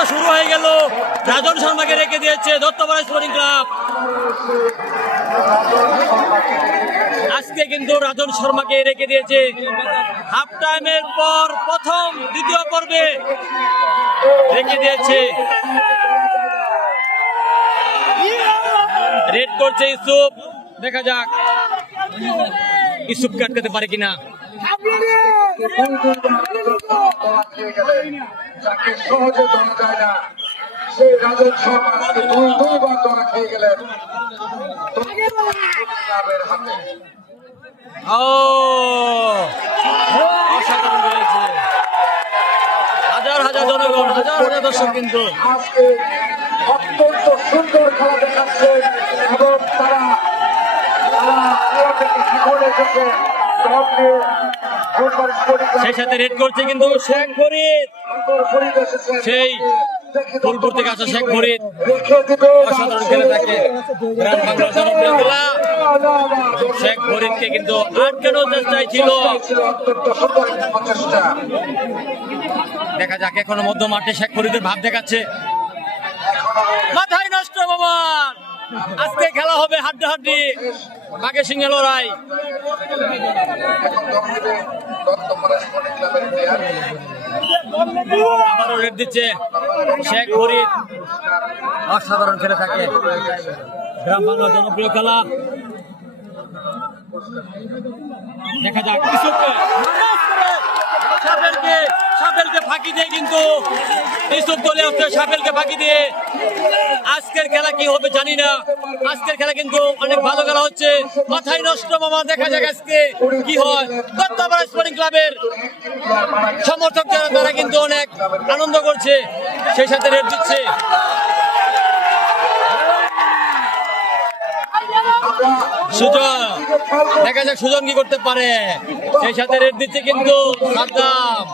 খেলা শুরু হয়ে গেল। রাজন শর্মাকে রেখে দিয়েছে দত্তপাড়া স্পোর্টিং ক্লাব। আজকে কিন্তু রাজন শর্মাকে রেখে দিয়েছে হাফ টাইমের পর প্রথম দ্বিতীয় পর্বে রেখে দিয়েছে। রেড করছে ইউসুফ, দেখা যাক ইউসুফ কাটতে পারে কিনা। যাকে সহজে ধরা যায় না সেই রাজন শর্মা আজকে দুইবার ধরা খেয়ে গেলেন হাতে। অসাধারণ হয়েছে। হাজার হাজার জনগণ, হাজার হাজার দর্শক কিন্তু আজকে অত্যন্ত সুন্দর খেলা দেখাচ্ছে এবং তারা এসেছে। সেই সাথে রেড করছে কিন্তু শেখ ফরিদ, সেই ফুলপুর থেকে আসা শেখ ফরিদ অসাধারণ খেলে থাকে। গ্রাম বাংলার জনপ্রিয় খেলা শেখ ফরিদকে কিন্তু আটকানোর চেষ্টায় ছিল। দেখা যাক, এখনো মধ্য মাঠে শেখ ফরিদের ভাব দেখাচ্ছে। মাথায় নষ্ট বাবার, আজকে খেলা হবে হাড্ডাহাড্ডি, বাঘে সিংহে লড়াই। আবারও রেড দিচ্ছে শেখ ফরিদ, অসাধারণ খেলে থাকে। গ্রাম বাংলার জনপ্রিয় খেলা। দেখা যাক সাপেলকে ফাঁকি দিয়ে কিন্তু ইউসুফ চলে আসছে। সাপেলকে ফাঁকি দিয়ে আজকের খেলা কি হবে জানি না। আজকের খেলা কিন্তু অনেক ভালো খেলা হচ্ছে। মাথায় নষ্ট মামা, দেখা যাক আজকে কি হয়। দত্তপাড়া স্পোর্টিং ক্লাবের সমর্থক যারা, তারা কিন্তু অনেক আনন্দ করছে, সেই সাথে রেড দিচ্ছে। সুজন, দেখা যাক সুজন কি করতে পারে। সেই সাথে রেড দিচ্ছে কিন্তু সাদ্দাম।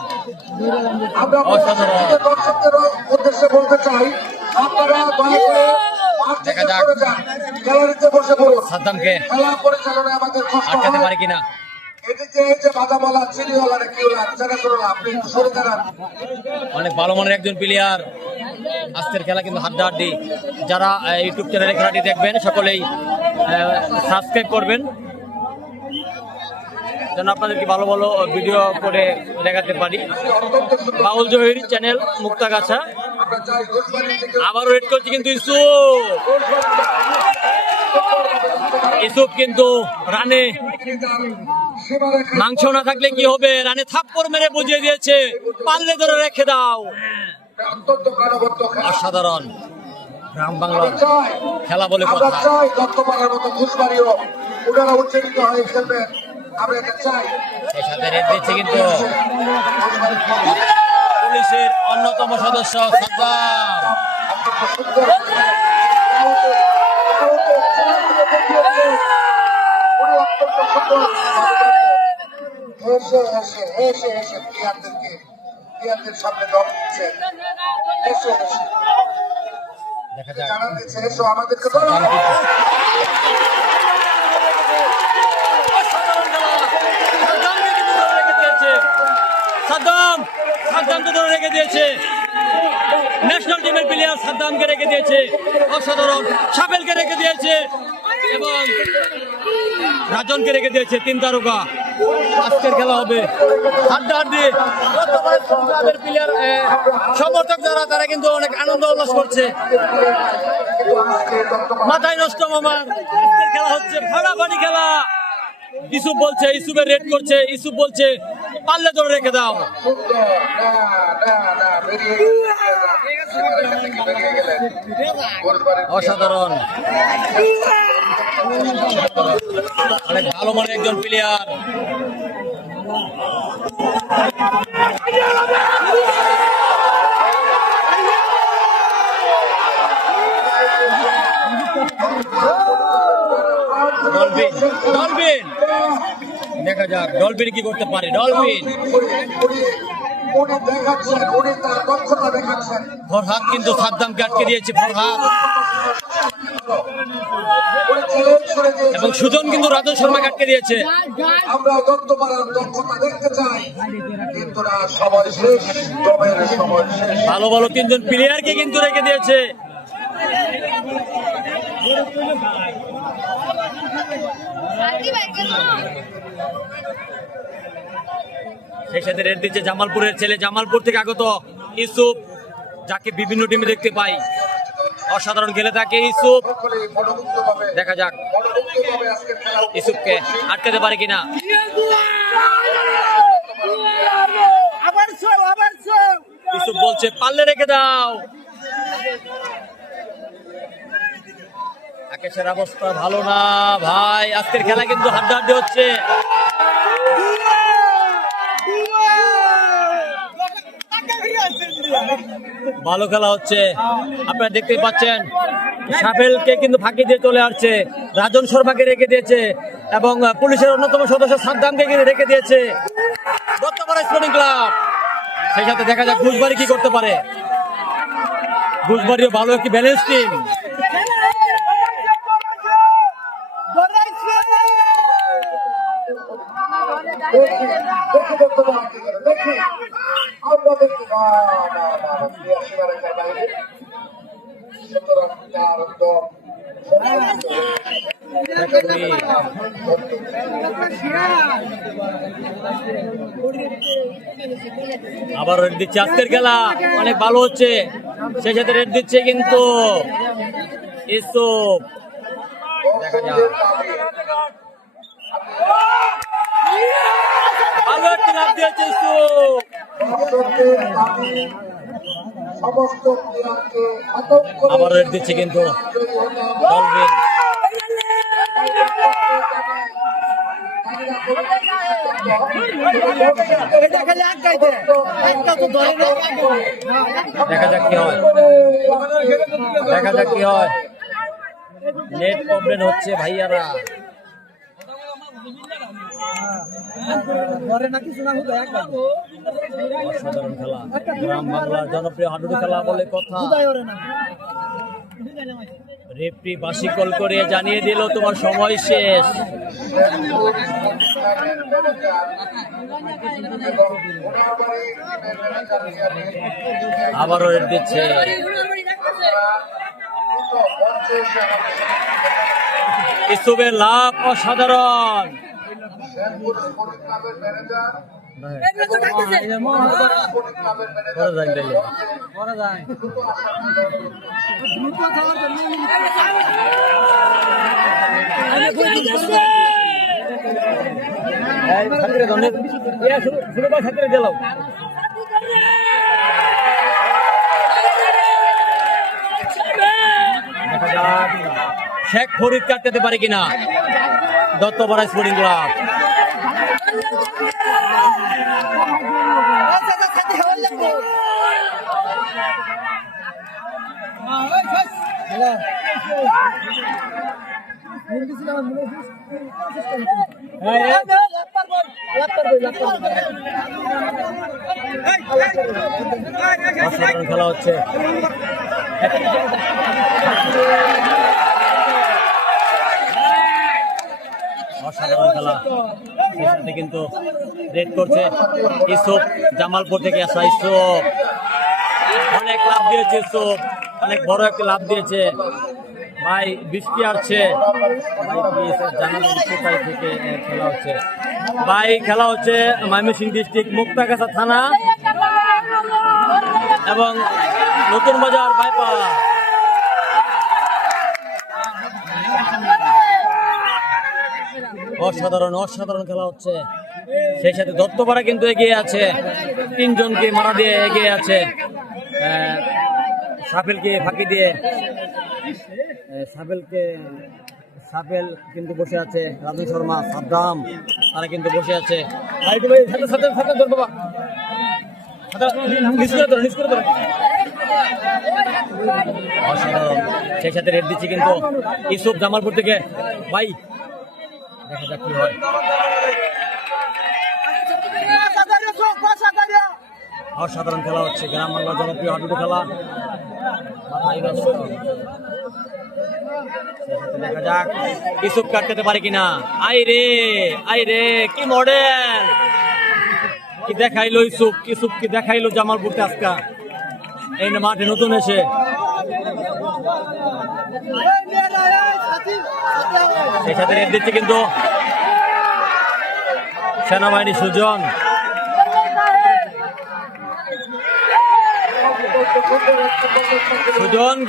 অসাধারণ। উদ্দেশ্যে বলতে চাই, আপনারা দয়া করে দেখা যাক গ্যালারিতে বসে পড়ুন। সাদ্দামকে খেলা পরিচালনায় আমাদের কষ্ট আটকাতে হয়। পারে কিনা। এদিকে এই যে বাদামালা চিনিওয়ালা নাকি ওরা জায়গা সরল, আপনি একটু সরে দাঁড়ান। অনেক ভালো মানের একজন প্লেয়ার। আজকের খেলা কিন্তু হাড্ডাহাড্ডি। যারা ইউটিউব চ্যানেলে খেলাটি দেখবেন সকলেই সাবস্ক্রাইব করবেন, যেন আপনাদেরকে ভালো ভালো ভিডিও করে দেখাতে পারি। বাউল জহির চ্যানেল মুক্তাগাছা। আমরা চাই রোজবাড়ি থেকে আবারও রেড করছে কিন্তু ইউসুফ কিন্তু রানে সীমারেখা মাংস না থাকলে কি হবে, রানে থাপ্পড় মেরে বুঝিয়ে দিয়েছে, পারলে ধরে রেখে দাও। অত্যন্ত প্রাণবন্ত খেলা। অসাধারণ গ্রাম বাংলার চাই খেলা বলে আমরা কথা। চাই দত্তপাড়ার মতো ঘুষবাড়িও ওনারা উচ্চারিত হয়ে খেলবেন, আমরা এটা চাই। সেই সাথে রেড দিচ্ছে কিন্তু পুলিশের অন্যতম সদস্য সাদ্দাম। অত্যন্ত সুন্দর উনি অত্যন্ত সুন্দর হেসে হেসে হেসে হেসে প্লেয়ারদের সামনে দম দিচ্ছেন। হেসে হেসে দেখা যাক জানান দিচ্ছে, এসো আমাদেরকে ধরো। সাদ্দামকে ধরে রেখে দিয়েছে। ন্যাশনাল টিমের প্লেয়ার সাদ্দামকে রেখে দিয়েছে। অসাধারণ। সাপেলকে রেখে দিয়েছে এবং রাজনকে রেখে দিয়েছে। 3 তারকা। আজকের খেলা হবে হাড্ডাহাড্ডি। ক্লাবের প্লেয়ার সমর্থক যারা, তারা কিন্তু অনেক আনন্দ উল্লাস করছে। মাথায় নষ্ট মামার। আজকের খেলা হচ্ছে ফাড়াফাড়ি খেলা। ইউসুফ বলছে, ইউসুফের রেড করছে। ইউসুফ বলছে পারলে ধরে রেখে দাও। অসাধারণ। অনেক ভালো মানের একজন প্লেয়ার। ডলফিন, দেখা যাক ডলফিন কি করতে পারে। ডলফিন উনি দেখাচ্ছেন, উনি তার দক্ষতা দক্ষতা দেখাচ্ছেন। ফরহাদ কিন্তু সাদ্দামকে আটকে দিয়েছে ফরহাদ, ওই চ্যালেঞ্জ করে দিয়েছে। এবং সুজন কিন্তু রাজন শর্মাকে আটকে দিয়েছে। আমরা দত্তপাড়ার দক্ষতা দেখতে চাই, কিন্তু না, সময় শেষ, দমের সময় শেষ। ভালো ভালো তিনজন প্লেয়ারকে কিন্তু রেখে দিয়েছে। সেই সাথে রেড দিচ্ছে জামালপুরের ছেলে, জামালপুর থেকে আগত ইউসুফ, যাকে বিভিন্ন টিমে দেখতে পাই, অসাধারণ খেলে থাকে ইউসুফ। সকলেই মনোমুগ্ধভাবে দেখা যাক আজকের খেলা ইউসুফকে আটকাতে পারে কিনা। ইউসুফ বলছে পাল্লে রেখে দাও। আকাশের অবস্থা ভালো না ভাই, আজকের খেলা কিন্তু হাড্ডাহাড্ডি হচ্ছে। ভালো খেলা হচ্ছে, আপনারা দেখতেই পাচ্ছেন। সাফেলকে কিন্তু ফাঁকি দিয়ে চলে আসছে, রাজন শর্মাকে রেখে দিয়েছে, এবং পুলিশের অন্যতম সদস্য সাদ্দামকে রেখে দিয়েছে দত্তপাড়া স্পোর্টিং ক্লাব। সেই সাথে দেখা যাক ঘুষবাড়ি কি করতে পারে। ঘুষবাড়িও ভালো একটি ব্যালেন্স টিম। আমরা দেখি না, সীমারেখার বাইরে, সুতরাং তার দম আবার রেড দিচ্ছে, আজকের খেলা অনেক ভালো হচ্ছে। সেই সাথে রেড দিচ্ছে কিন্তু ইউসুফ। দেখা যাক, ভালো একটি লাভ দিয়েছে ইউসুফ। সমস্ত প্লেয়ারকে আটক করে আবার রেড দিচ্ছে কিন্তু বলবিন। দেখা যাক কি হয়, দেখা যাক কি হয়। নেট প্রবলেম হচ্ছে ভাইয়ারা। অসাধারণ খেলা, গ্রাম বাংলার জনপ্রিয় হাডুডু খেলা বলে কথা। রেফরি বাসি কল করে জানিয়ে দিল তোমার সময় শেষ। আবারও রেড দিচ্ছে। ইসুফের লাভ অসাধারণ। শেখ ফরিদ কাটতে পারে কিনা দত্তপাড়া স্পোর্টিং ক্লাব। অসাধারণ খেলা হচ্ছে। অসাধারণ খেলা। সেখানে কিন্তু রেড করছে ইউসুফ, জামালপুর থেকে আসা ইউসুফ। অনেক লাভ দিয়েছে ইউসুফ, অনেক বড় একটা লাভ দিয়েছে ভাই। বৃষ্টি আসছে ভাই, প্লিজ জানাবেন কোথায় থেকে খেলা হচ্ছে ভাই। খেলা হচ্ছে ময়মনসিংহ ডিস্ট্রিক্ট মুক্তাগাছা থানা এবং নতুন বাজার বাইপাস। অসাধারণ অসাধারণ খেলা হচ্ছে। সেই সাথে দত্তপাড়া কিন্তু এগিয়ে আছে, তিনজনকে মারা দিয়ে এগিয়ে আছে। সাফেলকে ফাঁকি দিয়ে সাফেল কিন্তু বসে আছে, রাজু শর্মা, সাদ্দাম তারা কিন্তু বসে আছে। অসাধারণ। সেই সাথে রেড দিচ্ছে কিন্তু ইউসুফ জামালপুর থেকে ভাই। দেখা যাক কি হয়। অসাধারণ খেলা হচ্ছে, গ্রাম বাংলার জনপ্রিয় হাডুডু খেলা। মাথায় নষ্ট। দেখা যাক ইসুফ কাটতে পারে কিনা। আই রে কি মডেল, কি দেখাইলো ইসুফ, কি দেখাইলো জামালপুরতে আজকা এই মাঠে নতুন এসে। সেই সাথে রেড দিচ্ছে কিন্তু সেনাবাহিনী সুজন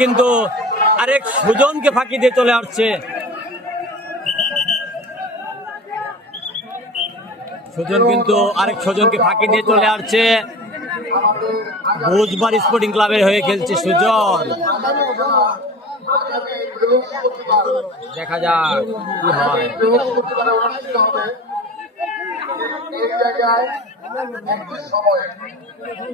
কিন্তু আরেক সুজনকে ফাঁকি দিয়ে চলে আসছে। সুজন কিন্তু আরেক সুজনকে ফাঁকি দিয়ে চলে আসছে। ভোজবার স্পোর্টিং ক্লাবের হয়ে খেলছে সুজন। দেখা যাক কি হয়। এই জায়গায় একই সময়ে এবং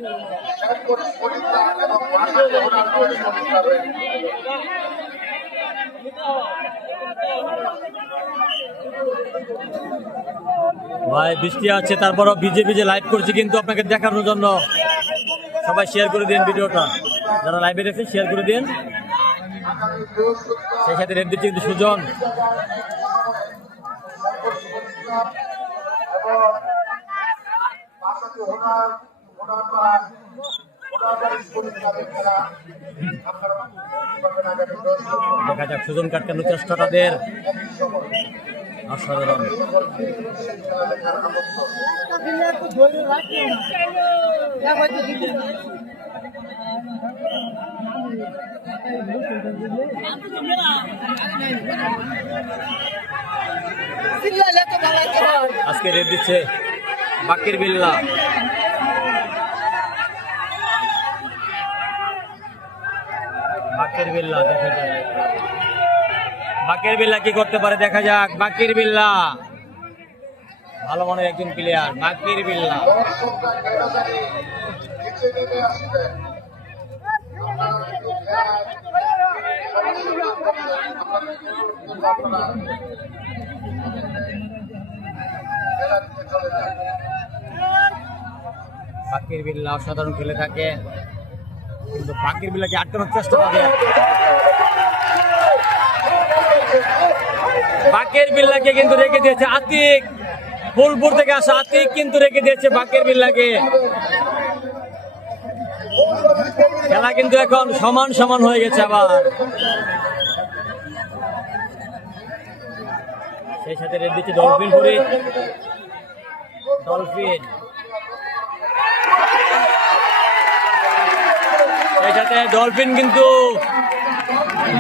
ভাই বৃষ্টি আছে, তারপরও ভিজে ভিজে লাইভ করছি কিন্তু আপনাকে দেখানোর জন্য। সবাই শেয়ার করে দিন ভিডিওটা, যারা লাইভে দেখছেন শেয়ার করে দিন। সেই সাথে রেড দিচ্ছে কিন্তু সুজন। দেখা যাক সুজন কাটকানোর চেষ্টা তাদের অসাধারণ। আজকে রেড দিচ্ছে বাকির বিল্লা। দেখা যাক বাকির বিল্লা কি করতে পারে, দেখা যাক। বাকির বিল্লা ভালো মনের একজন প্লেয়ার, বাকির বিল্লা। বাকির বিল্লা অসাধারণ খেলে থাকে, কিন্তু বাকির বিল্লাকে আটকানোর চেষ্টা করে। বাকের বিল্লাকে কিন্তু রেখে দিয়েছে আতিক, ফুলপুর থেকে আসা আতিক কিন্তু রেখে দিয়েছে বাকের বিল্লাকে। খেলা কিন্তু এখন সমান সমান হয়ে গেছে আবার। সেই সাথে রেড দিচ্ছে ডলফিন পুরি, ডলফিন। সেই সাথে ডলফিন কিন্তু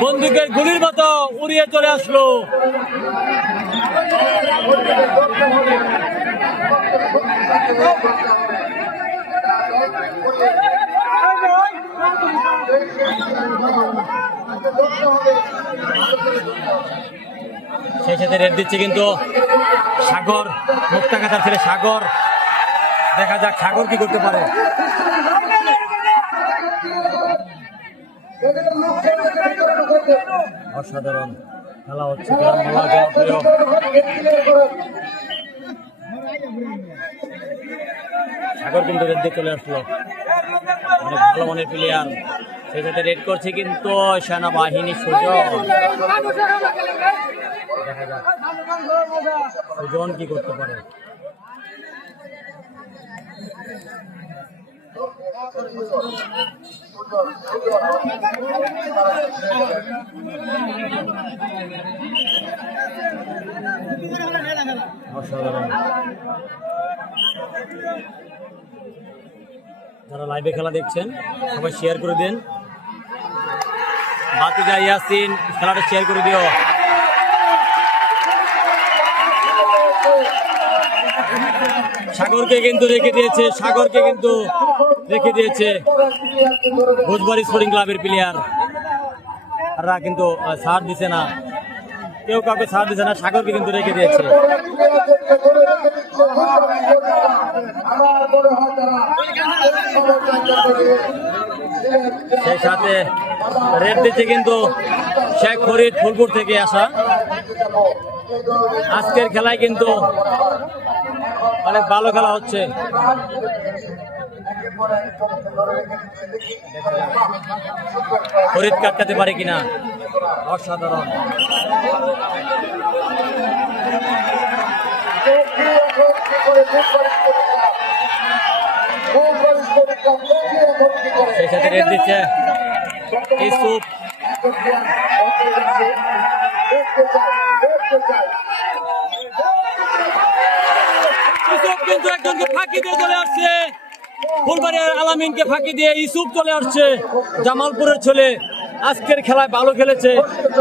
বন্দুকের গুলির মতো উড়িয়ে চলে আসলো। সেই সাথে রেড দিচ্ছে কিন্তু সাগর, মুক্তাগাছার ছেলে সাগর। দেখা যাক সাগর কি করতে পারে। অসাধারণ খেলা হচ্ছে, সাগর কিন্তু রেড দিয়ে চলে আসলো, অনেক ভালো মনের প্লেয়ার। সেই সাথে রেড করছে কিন্তু সেনাবাহিনী সুজন। দেখা যাক সুজন কি করতে পারে। অসাধারণ। যারা লাইভে খেলা দেখছেন সবাই শেয়ার করে দিন। বাতিজা ইয়াসিন খেলাটা শেয়ার করে দিও। সাগরকে কিন্তু রেখে দিয়েছে ভোজবার স্পোর্টিং ক্লাবের প্লেয়ার। আর কিন্তু ছাড় দিছে না, কেউ কাউকে ছাড় দিছে না, সাগরকে কিন্তু রেখে দিয়েছে। সেই সাথে রেড দিচ্ছে কিন্তু শেখ ফরিদ ফুলপুর থেকে আসা। আজকের খেলায় কিন্তু অনেক ভালো খেলা হচ্ছে। ফরিদ কাটতে পারে কিনা, অসাধারণ। সেই সাথে রেড দিচ্ছে ইউসুফ। ইউসুফ কিন্তু একজনকে ফাঁকি দিয়ে চলে আসছে, ফুলবাড়িয়ার আলামিনকে ফাঁকি দিয়ে ইউসুফ চলে আসছে। জামালপুরের ছেলে আজকের খেলায় ভালো খেলেছে,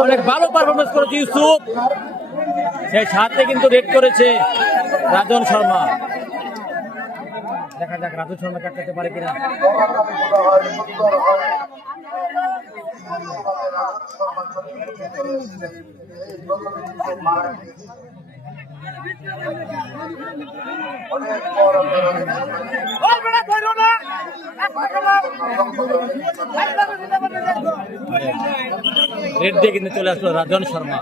অনেক ভালো পারফরমেন্স করেছে ইউসুফ। সেই সাথে কিন্তু রেড করেছে রাজন শর্মা। দেখা যাক রাজন শর্মা কাটতে পারে কিনা। রেড দিয়ে কিন্তু চলে আসলো রাজন শর্মা।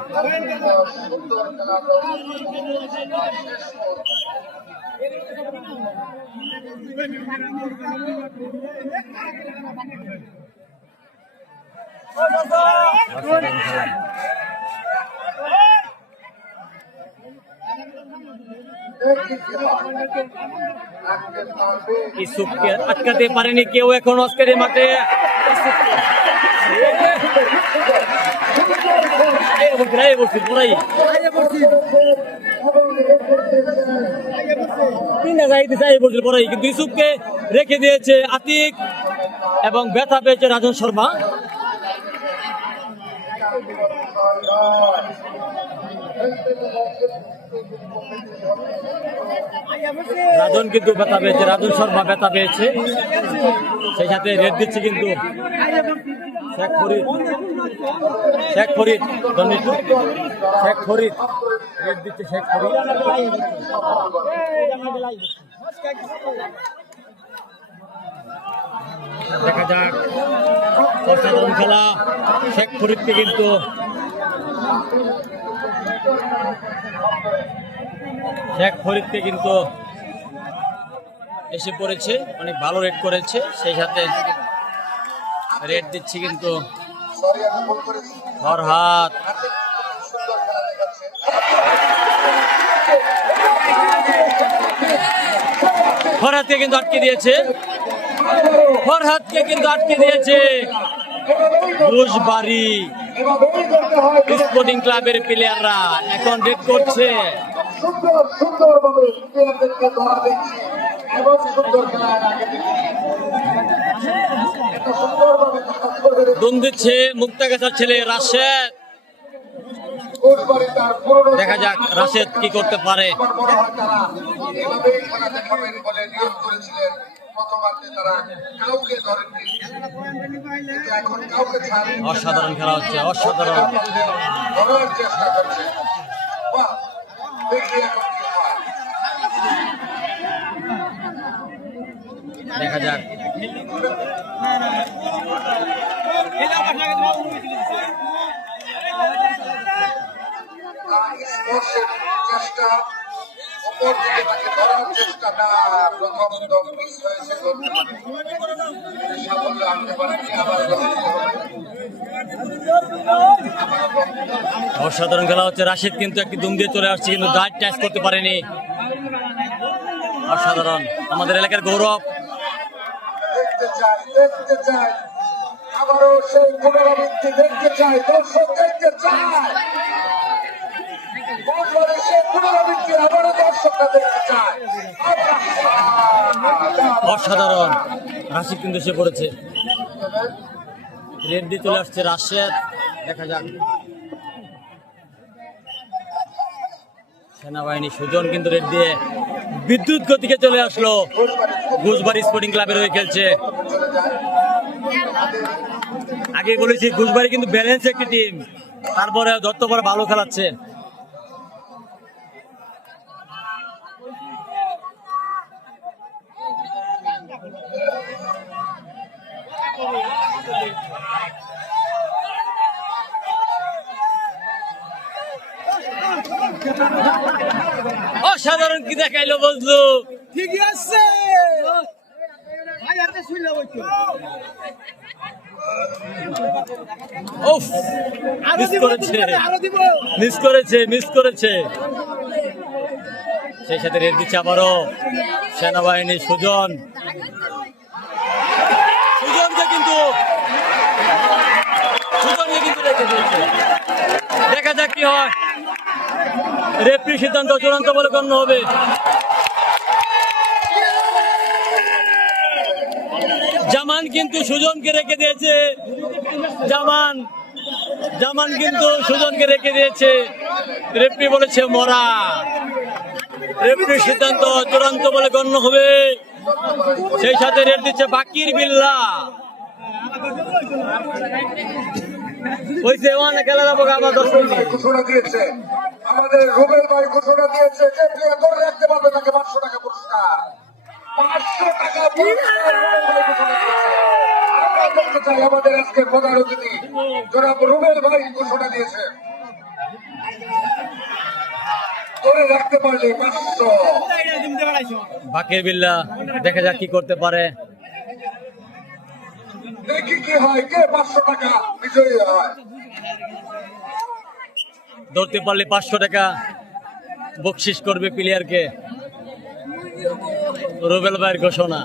ইউসুফকে আটকাতে পারেনি কেউ এখন আজকের এই মাঠে। কিন্তু ইউসুফকে রেখে দিয়েছে আতিক এবং ব্যথা পেয়েছে রাজন শর্মা। রাজন কিন্তু ব্যথা পেয়েছে, রাজন শর্মা ব্যথা পেয়েছে। সেই সাথে রেড দিচ্ছে কিন্তু শেখ ফরিদ, শেখ ফরিদ শেখ ফরিদ রেড দিচ্ছে শেখ ফরিদ। দেখা যাক, অসাধারণ খেলা। শেখ ফরিদকে কিন্তু এসে পড়েছে, অনেক ভালো রেড করেছে। সেই সাথে রেড দিচ্ছে কিন্তু ফরহাদ। ফরহাদকে কিন্তু আটকে দিয়েছে, ঘোষবাড়ি স্পোর্টিং ক্লাবের প্লেয়াররা এখন রেড করছে। দম দিচ্ছে মুক্তাগাছার ছেলে রাশেদ। দেখা যাক রাশেদ কি করতে পারে। অসাধারণ খেলা হচ্ছে, অসাধারণ। দেখা যাক, চেষ্টা উপর দিকে তাকে ধরার চেষ্টা না, প্রথম দম মিস হয়েছে, সাফল্য আনতে পারেনি। আবার অসাধারণ খেলা হচ্ছে। রাশিদ কিন্তু একটি দুম দিয়ে চলে আসছে, কিন্তু দাঁড় টাচ করতে পারেনি। অসাধারণ, আমাদের এলাকার গৌরব। দেখতে চাই আবারও সেই পুনরাবৃত্তি দেখতে চাই, দর্শক দেখতে চায়, সেই পুনরাবৃত্তি আবারও দর্শকরা দেখতে চায়। অসাধারণ, রাশিদ কিন্তু এসে পড়েছে, রেড দিয়ে চলে আসছে রাশেদ। দেখা যাক, সেনাবাহিনী সুজন কিন্তু রেড দিয়ে বিদ্যুৎ গতিকে চলে আসলো। ঘোষবাড়ি স্পোর্টিং ক্লাবের হয়ে খেলছে। আগে বলেছি ঘোষবাড়ি কিন্তু ব্যালেন্স একটি টিম, তারপরে দত্তপাড়া ভালো খেলাচ্ছে। অসাধারণ কি দেখাইলো বুঝলো, ঠিকই আছে। উফ, মিস করেছে, মিস করেছে। সেই সাথে রেড দিচ্ছে আবারও সেনাবাহিনী সুজনকে কিন্তু রেখে দিয়েছে। দেখা যাক কি হয়, রেফারি সিদ্ধান্ত চূড়ান্ত বলে গণ্য হবে। জামান কিন্তু সুজনকে রেখে দিয়েছে, জামান কিন্তু সুজনকে রেখে দিয়েছে। রেফারি বলেছে মরা। রেফারি সিদ্ধান্ত চূড়ান্ত বলে গণ্য হবে। সেই সাথে রেড দিচ্ছে বাকির বিল্লাহ। খেলা যাবো আমার 10 মিনিট। ঘোষণা দিয়েছে আমাদের রুবেল ভাই, ঘোষণা দিয়েছে যে প্লেয়ার ধরে রাখতে পারবে তাকে 500 টাকা পুরস্কার। 500 টাকা পুরস্কার রুবেল ভাই ঘোষণা দিয়েছে। আমরা দেখতে চাই আমাদের আজকে প্রধান অতিথি জনাব রুবেল ভাই ঘোষণা দিয়েছে ধরে রাখতে পারলে 500। বাকির বিল্লাহ দেখা যাক কি করতে পারে। দেখি কি হয়, কে 500 টাকা বিজয়ী হয়। ধরতে পারলে 500 টাকা বকশিস করবে প্লেয়ারকে। রুবেল ভাইয়ের ঘোষণা।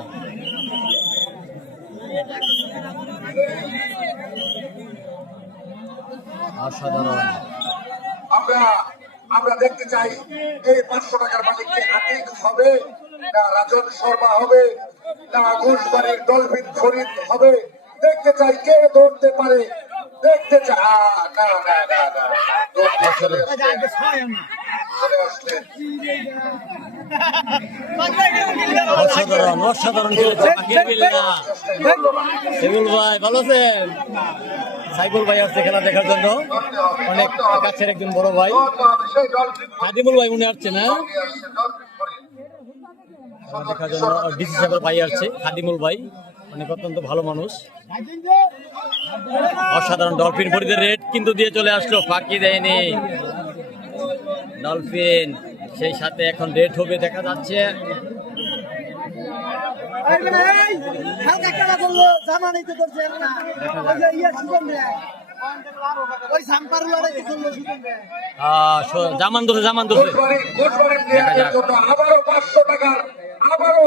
অসাধারণ। আমরা দেখতে চাই এই 500 টাকার মালিককে আতিক হবে না রাজন শর্মা হবে না ঘোষবাড়ির ডলফিন ফরিদ হবে। দেখতে চাই কে ধরতে পারে, দেখতে চাই। না না না না, চলে আসলেন। অসাধারণ খেলেছে বাকির বিল্লাহ। সাইবুল ভাই ভালো আছেন? সাইবুল ভাই আসছে খেলা দেখার জন্য, অনেক কাছের একজন বড় ভাই। খাদিমুল ভাই মনে আসছে না দেখার জন্য? ডিসি সাহেবের ভাই আসছে, খাদিমুল ভাই, অনেক অত্যন্ত ভালো মানুষ। অসাধারণ ডলফিন ফরিদের রেড কিন্তু দিয়ে চলে আসলো, ফাঁকি দেয়নি ডলফিন। সেই সাথে এখন রেড হবে দেখা যাচ্ছে। জামান দোষে আবারও 500 টাকার আবারও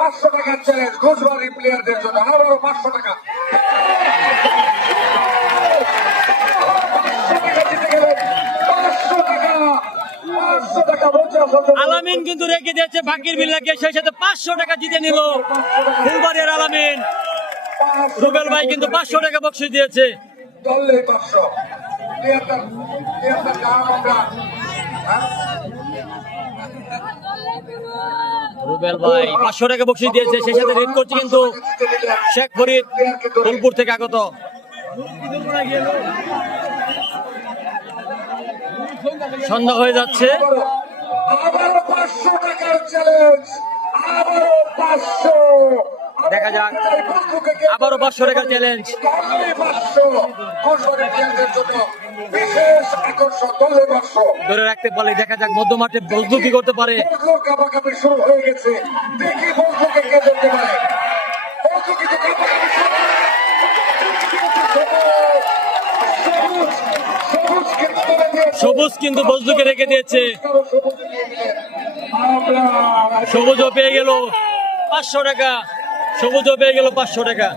500 টাকার চ্যালেঞ্জ ঘোষবাড়ি প্লেয়ারদের জন্য। আবারও 500 টাকা। আলামিন কিন্তু রেখে দিয়েছে বাকির বিল্লাহকে, সেই সাথে 500 টাকা জিতে নিল ফুলবাড়িয়ার আলামিন। রুবেল ভাই কিন্তু 500 টাকা বকশিশ দিয়েছে। দললে 500 রুবেল ভাই 500 টাকা বকশিশ দিয়েছে, সেই সাথে রেড করছে কিন্তু শেখ ফরিদ ফুলপুর থেকে আগত। সন্ধ্যা হয়ে যাচ্ছে। আবারও 500 টাকার চ্যালেঞ্জ, আবারও 500। দেখা যাক, আবারও 500 টাকার চ্যালেঞ্জ। বিশেষ আকর্ষণ দলে 500 ধরে রাখতে পারলে দেখা যাক মধ্য মাঠে বজলু কি করতে পারে। কাপাকাপি শুরু হয়ে গেছে, দেখি বজলুকে কে ধরতে পারে। বজলু কিন্তু কাপাকাপি সবুজ কিন্তু বজলুকে রেখে দিয়েছে। সবুজও পেয়ে গেল 500 টাকা। সবুজও পেয়ে গেল 500 টাকা।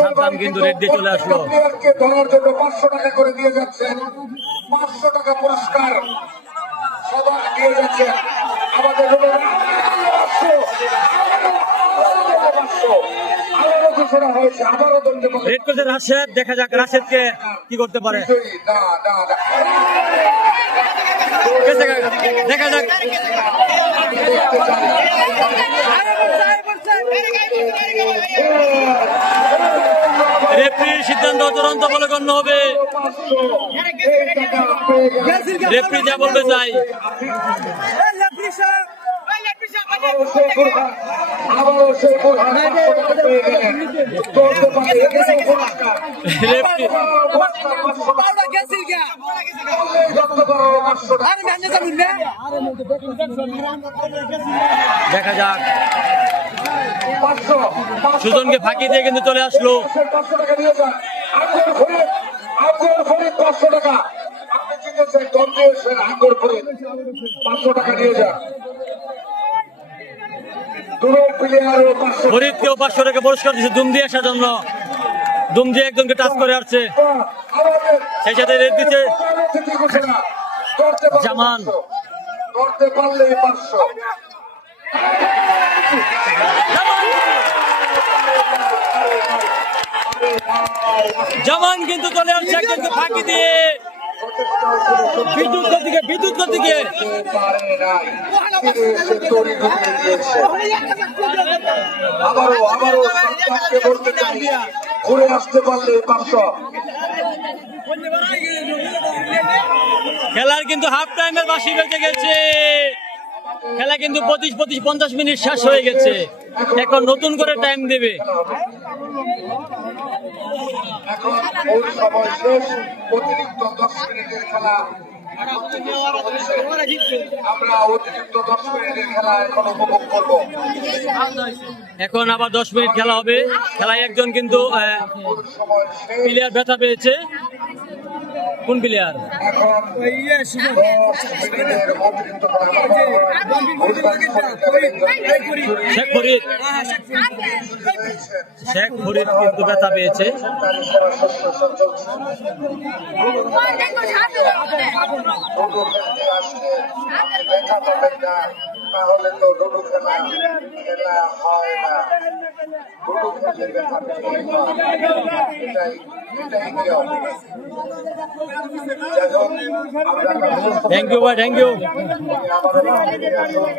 সাদ্দাম কিন্তু রেড দিয়ে চলে আসলো। ধরার জন্য 500 টাকা করে দিয়ে যাচ্ছেন। 500 টাকা পুরস্কার সবাই দিয়ে যাচ্ছেন আমাদের রেড করছে রাশেদ। দেখা যাক রাশেদকে কি করতে পারে। দেখা যাক। রেফারির সিদ্ধান্ত চূড়ান্ত বলে গণ্য হবে। রেফারি যা বলতে চাই। আবারও সেই বুরহান, আবারও সেই বুরহান 500 টাকা পেয়ে গেলেন। চলতে পারে এটাও পুরস্কার। রেফরি পুরস্কার 500 টাকা। বললেই যত বড় 500 টাকা। দেখা যাক 500, 500 সুজনকে ফাঁকি দিয়ে কিন্তু চলে আসলো। 500 টাকা নিয়ে যান। আঙ্গুর ফরিদ, আঙ্গুর ফরিদ 500 টাকা। আপনি জিতেছেন, দল দিয়েছেন আঙ্গুর ফরিদ। 500 টাকা নিয়ে যান। দুজন প্লেয়ারও 500 টাকা। ফরিদকেও 500 টাকা পুরস্কার দিচ্ছে দুম দিয়ে আসার জন্য। দুম দিয়ে একজনকে টাচ করে আসছে, আমাদের সেই সাথে রেড দিচ্ছে অতিথি ঘোষণা। ধরতে পারলে জামান। 500, ধরতে পারলেই 500। জামান কিন্তু চলে আসছে একজনকে ফাঁকি দিয়ে। বিদ্যুৎ দিকে, বিদ্যুৎ দিকে পারে নাই, তিনি এসে তড়ি ঢুকিয়ে দিয়েছে। আবারও সরকারকে বলতে চাই, ঘুরে আসতে পারলে 500। খেলার কিন্তু হাফ টাইমের বাঁশি বেজে গেছে। খেলা কিন্তু 25-50 মিনিট শেষ হয়ে গেছে। এখন নতুন করে টাইম দেবে। এখন ওই সময় শেষ, অতিরিক্ত 10 মিনিটের খেলা এখন থেকে শুরু হচ্ছে। আমরা অতিরিক্ত 10 মিনিটের খেলা এখন উপভোগ করবো। এখন আবার 10 মিনিট খেলা হবে। খেলায় একজন কিন্তু ওই সময় শেষ, প্লেয়ার ব্যথা পেয়েছে। কোন প্লেয়ার? এখন 10 মিনিটের অতিরিক্ত খেলা। শেখ ফরিদ। শেখ ফরিদ কিন্তু ব্যথা পেয়েছে। লুডো খেলতে আসলে আপনি ব্যথা পাবেন না, তাহলে তো লুডো খেলা হয় না। লুডো খেললে ব্যথা পেতেই হয়, এটাই নিয়ম। যাই হোক, আমরা থ্যাংক ইউ ভাই, থ্যাংক ইউ। আবারও ফিরে আসুন।